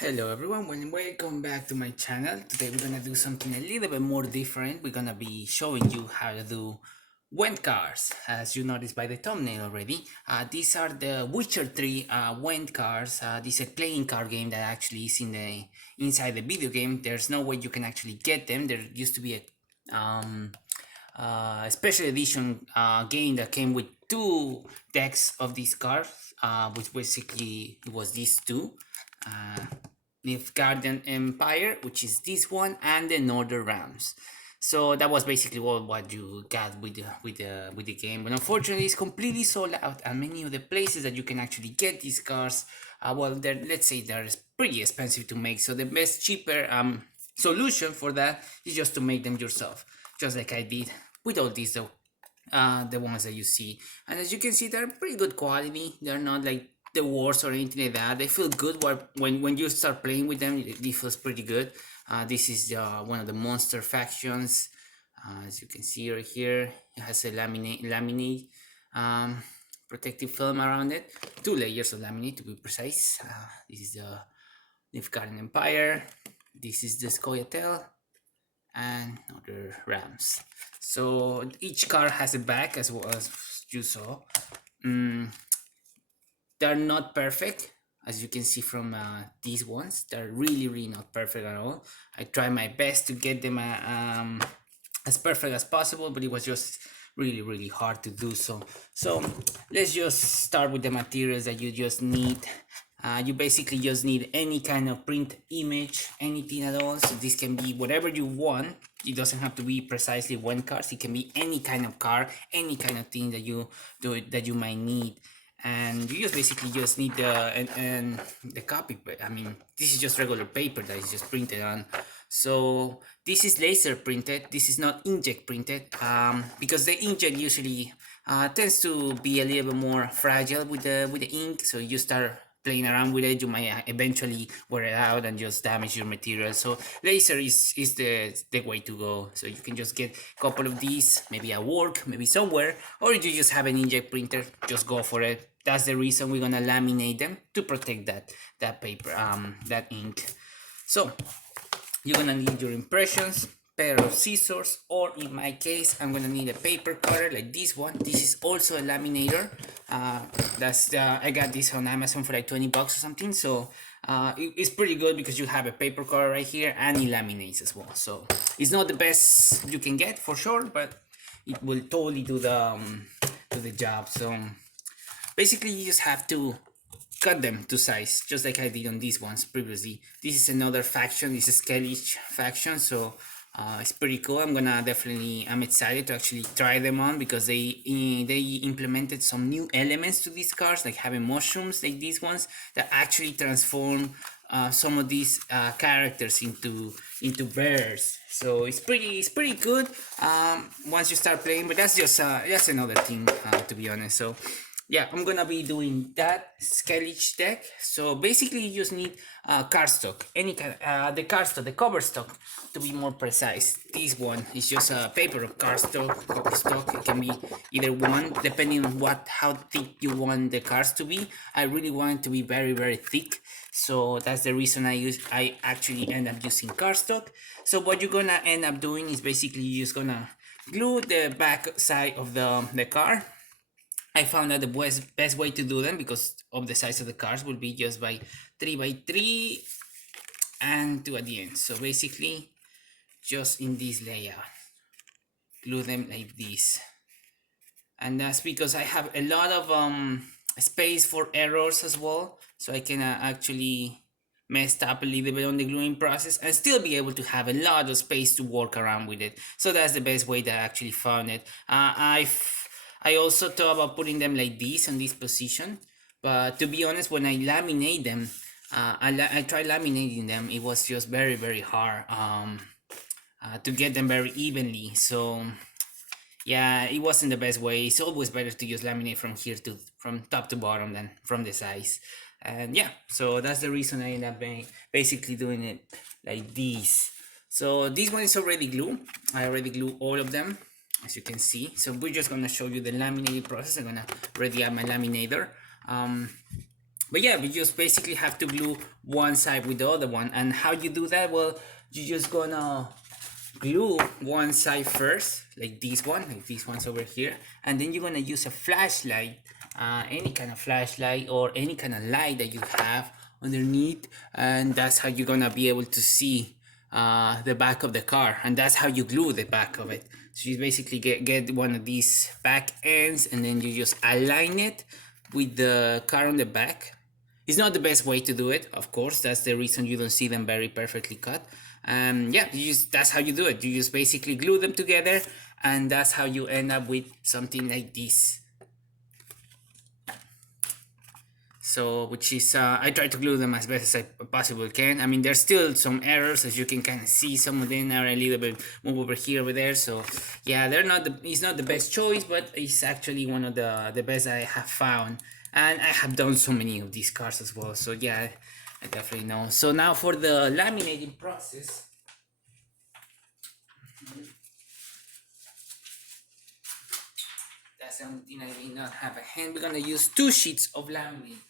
Hello everyone, welcome back to my channel. Today we're gonna do something a little bit more different. We're gonna be showing you how to do Gwent cards. As you noticed by the thumbnail already, these are the Witcher 3 Gwent cards. This is a playing card game that actually is inside the video game. There's no way you can actually get them. There used to be a special edition game that came with two decks of these cards, which basically was these two. Nilfgaardian Empire, which is this one, and the Northern Realms. So that was basically what you got with the game. But unfortunately, it's completely sold out, and many of the places that you can actually get these cards, well, let's say they're pretty expensive to make. So the best cheaper solution for that is just to make them yourself, just like I did with all these the ones that you see. And as you can see, they're pretty good quality. They're not like the worst or anything like that. They feel good when you start playing with them. It feels pretty good. This is one of the monster factions. As you can see right here, it has a laminate protective film around it. 2 layers of laminate to be precise. This is the Nilfgaardian Empire. This is the Scoia'tael and other Rams. So each card has a back, as well as you saw. They're not perfect, as you can see from these ones. They're really not perfect at all. I try my best to get them as perfect as possible, but it was just really hard to do so. So let's just start with the materials that you just need. You basically just need any kind of print image, anything at all. So this can be whatever you want. It doesn't have to be precisely one card. It can be any kind of card, any kind of thing that you might need. And you just basically just need the copy. I mean, this is just regular paper that is just printed on. So this is laser printed. This is not inkjet printed, because the inkjet usually tends to be a little bit more fragile with the ink. So you start playing around with it, you might eventually wear it out and just damage your material. So laser is the way to go. So you can just get a couple of these, maybe at work, maybe somewhere, or if you just have an inkjet printer, just go for it. That's the reason we're gonna laminate them, to protect that paper, that ink. So you're gonna need your impressions, pair of scissors, or in my case, I'm gonna need a paper cutter like this one. This is also a laminator. I got this on Amazon for like 20 bucks or something. So it's pretty good because you have a paper cutter right here and it laminates as well. So it's not the best you can get for sure, but it will totally do the job. So basically you just have to cut them to size, just like I did on these ones previously. This is another faction. It's a Skellige faction, so it's pretty cool. I'm excited to actually try them on, because they implemented some new elements to these cards, like having mushrooms like these ones that actually transform some of these characters into bears. So it's pretty good once you start playing, but that's another thing, to be honest. So yeah, I'm gonna be doing that Skellige deck. So basically you just need cardstock, any kind, the cover stock, to be more precise. This one is just a paper of cardstock. It can be either one, depending on how thick you want the cards to be. I really want it to be very thick, so that's the reason I actually end up using cardstock. So what you're gonna end up doing is basically you're just gonna glue the back side of the card. I found that the best way to do them, because of the size of the cards, will be just by 3x3 and 2 at the end. So basically, just in this layout, glue them like this. And that's because I have a lot of space for errors as well, so I can actually messed up a little bit on the gluing process and still be able to have a lot of space to work around with it. So that's the best way that I actually found it. I also thought about putting them like this in this position, but to be honest, when I laminate them, I tried laminating them, it was just very hard to get them very evenly. So yeah, it wasn't the best way. It's always better to just laminate from top to bottom than from the sides. And yeah, so that's the reason I end up basically doing it like this. So this one is already glued. I already glued all of them, as you can see. So we're just gonna show you the laminating process. I'm gonna ready up my laminator. But yeah, we just basically have to glue one side with the other one. And how you do that? Well, you just gonna glue one side first, like this one's over here, and then you're gonna use a flashlight, any kind of flashlight or any kind of light that you have underneath, and that's how you're gonna be able to see the back of the car, and that's how you glue the back of it. So you basically get one of these back ends, and then you just align it with the car on the back. It's not the best way to do it, of course. That's the reason you don't see them very perfectly cut. Yeah, that's how you do it. You just basically glue them together, and that's how you end up with something like this. So, which is, I try to glue them as best as I possibly can. I mean, there's still some errors, as you can kind of see. Some of them are a little bit move over here, over there. So, yeah, it's not the best choice, but it's actually one of the best I have found. And I have done so many of these cars as well. So, yeah, I definitely know. So now for the laminating process. That's something I did not have a hand. We're gonna use 2 sheets of laminate.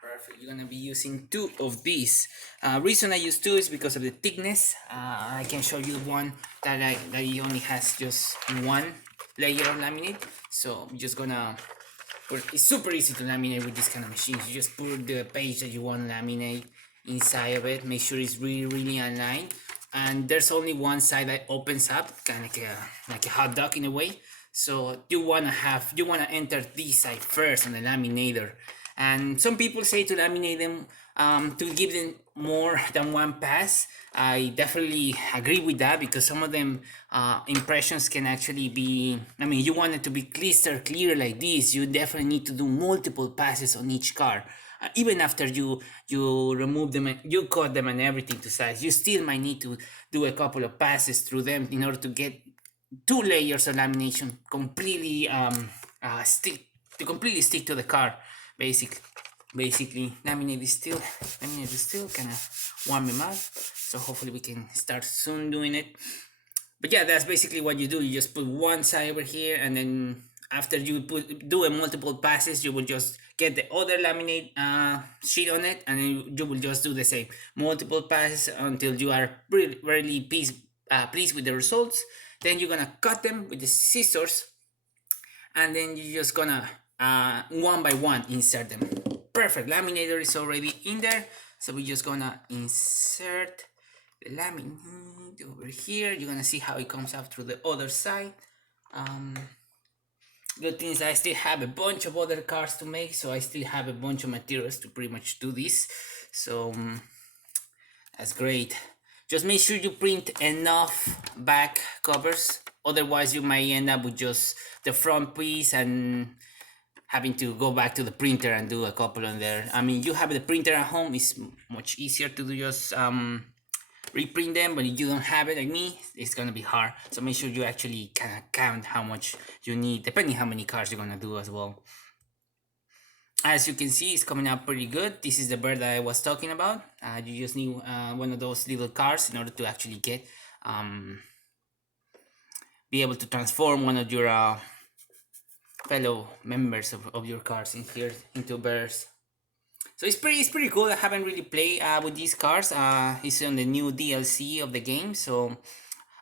Perfect. You're gonna be using 2 of these. Reason I use 2 is because of the thickness. I can show you one that it only has just 1 layer of laminate. So I'm just gonna it's super easy to laminate with this kind of machines. You just put the page that you want to laminate inside of it. Make sure it's really aligned. And there's only one side that opens up, kind of like a hot dog in a way. So you wanna enter this side first on the laminator. And some people say to laminate them to give them more than one pass. I definitely agree with that, because some of them impressions can actually be, I mean, you want it to be crystal clear like this, you definitely need to do multiple passes on each car. Even after you remove them and you cut them and everything to size, you still might need to do a couple of passes through them in order to get 2 layers of lamination completely completely stick to the car. Basically laminate is still kind of warming up, so hopefully we can start soon doing it. But yeah, that's basically what you do. You just put one side over here, and then after you do a multiple passes, you will just get the other laminate sheet on it, and then you will just do the same multiple passes until you are really pleased with the results. Then you're gonna cut them with the scissors, and then you're just gonna one by one insert them. Perfect. Laminator is already in there, so we're just gonna insert the laminate over here. You're gonna see how it comes out through the other side. Good thing is I still have a bunch of other cars to make, so I still have a bunch of materials to pretty much do this. So that's great. Just make sure you print enough back covers, otherwise you might end up with just the front piece and having to go back to the printer and do a couple on there. I mean, you have the printer at home, it's much easier to do just reprint them, but if you don't have it like me, it's gonna be hard. So make sure you actually kind of count how much you need, depending how many cars you're gonna do as well. As you can see, it's coming out pretty good. This is the bird that I was talking about. You just need one of those little cars in order to actually get be able to transform one of your fellow members of your cars in here into birds. So it's pretty cool. I haven't really played with these cars. It's on the new DLC of the game, so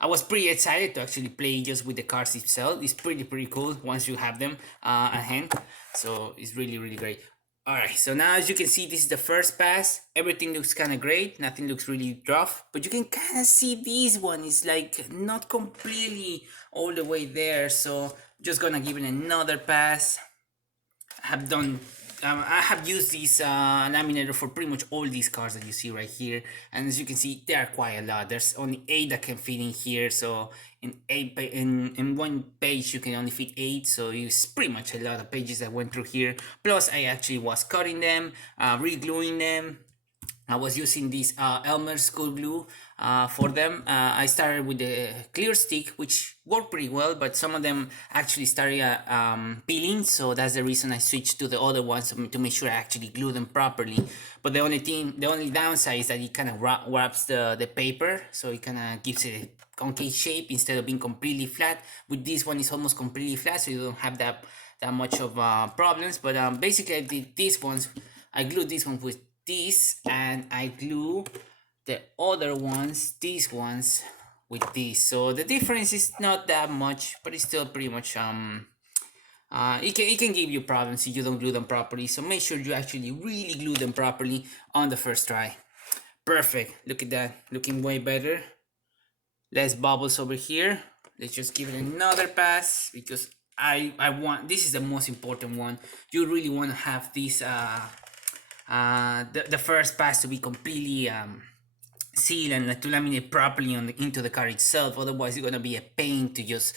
I was pretty excited to actually play just with the cars itself. It's pretty cool once you have them at hand. So it's really great. Alright, so now as you can see, this is the first pass. Everything looks kind of great. Nothing looks really rough. But you can kind of see this one is like not completely all the way there. So just gonna give it another pass. I have used this laminator for pretty much all these cars that you see right here, and as you can see, there are quite a lot. There's only 8 that can fit in here, so in one page you can only fit 8, so it's pretty much a lot of pages that went through here. Plus I actually was cutting them, re-gluing them, I was using this Elmer's school glue for them. I started with the clear stick, which worked pretty well, but some of them actually started peeling, so that's the reason I switched to the other ones to make sure I actually glue them properly. But the only downside is that it kind of wraps the paper, so it kind of gives it a concave shape instead of being completely flat. With this one, it's almost completely flat, so you don't have that much of problems. But basically, I did these ones. I glued this one with this, and I glue the other ones, these ones, with this. So the difference is not that much, but it's still pretty much it can give you problems if you don't glue them properly. So make sure you actually really glue them properly on the first try. Perfect. Look at that, looking way better. Less bubbles over here. Let's just give it another pass, because I want, this is the most important one. You really want to have this the first pass to be completely sealed and to laminate properly into the card itself. Otherwise, it's gonna be a pain to just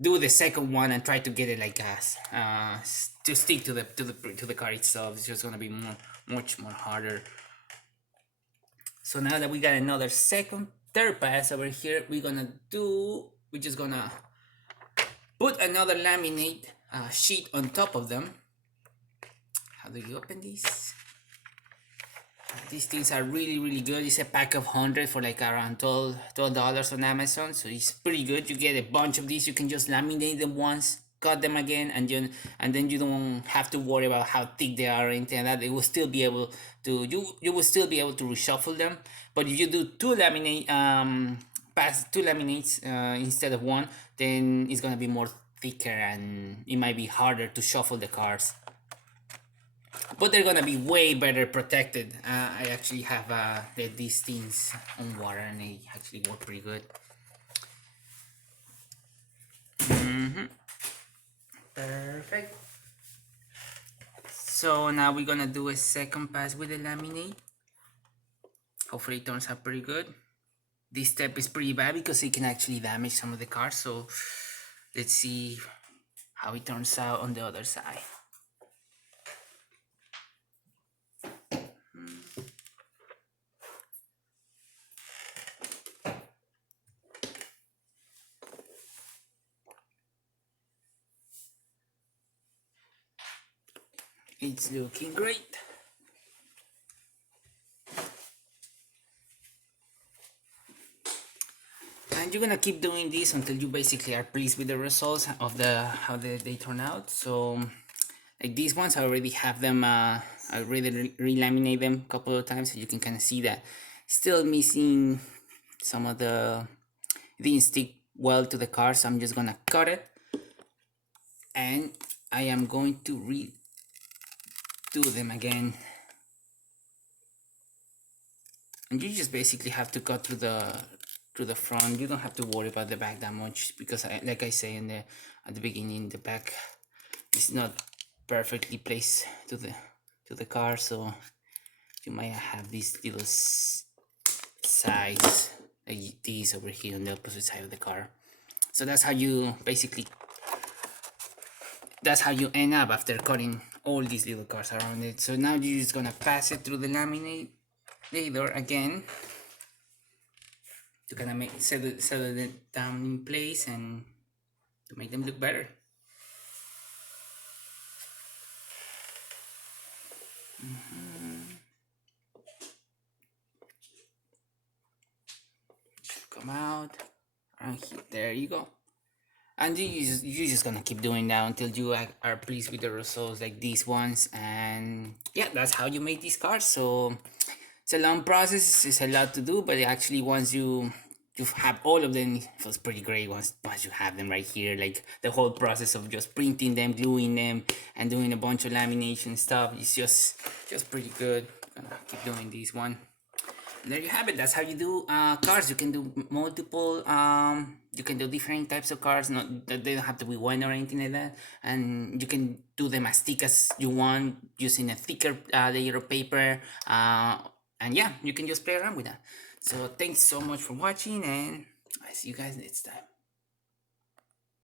do the second one and try to get it like to stick to the card itself. It's just gonna be much more harder. So now that we got another third pass over here, we're just gonna put another laminate sheet on top of them. How do you open these? These things are really good. It's a pack of 100 for like around $12 on Amazon, so it's pretty good. You get a bunch of these. You can just laminate them once, cut them again, and then you don't have to worry about how thick they are or anything like that. They will still be able to you will still be able to reshuffle them. But if you do two laminates instead of one, then it's gonna be more thicker and it might be harder to shuffle the cards, but they're gonna be way better protected. I actually have these things on water and they actually work pretty good. Perfect. So now we're gonna do a second pass with the laminate. Hopefully it turns out pretty good. This step is pretty bad because it can actually damage some of the cards, so let's see how it turns out on the other side. It's looking great. And you're gonna keep doing this until you basically are pleased with the results of how they turn out. So like these ones, I already have them, I already re-laminate them a couple of times, so you can kind of see that still missing some of the, it didn't stick well to the card, so I'm just gonna cut it, and I am going to redo them again. And you just basically have to cut through the front. You don't have to worry about the back that much, because like I say at the beginning, the back is not perfectly placed to the car, so you might have these little sides like these over here on the opposite side of the car. So that's how you end up after cutting all these little cars around it. So now you're just gonna pass it through the laminator again to kind of settle it down in place and to make them look better. Come out around here. There you go. And you're just gonna keep doing that until you are pleased with the results, like these ones. And yeah, that's how you make these cards. So it's a long process, it's a lot to do, but actually once you have all of them, it feels pretty great once you have them right here. Like the whole process of just printing them, gluing them, and doing a bunch of lamination stuff is just pretty good. I'm gonna keep doing this one. There you have it. That's how you do cards. You can do multiple you can do different types of cards, not that they don't have to be one or anything like that, and you can do them as thick as you want using a thicker layer of paper, and yeah, you can just play around with that. So thanks so much for watching, and I see you guys next time.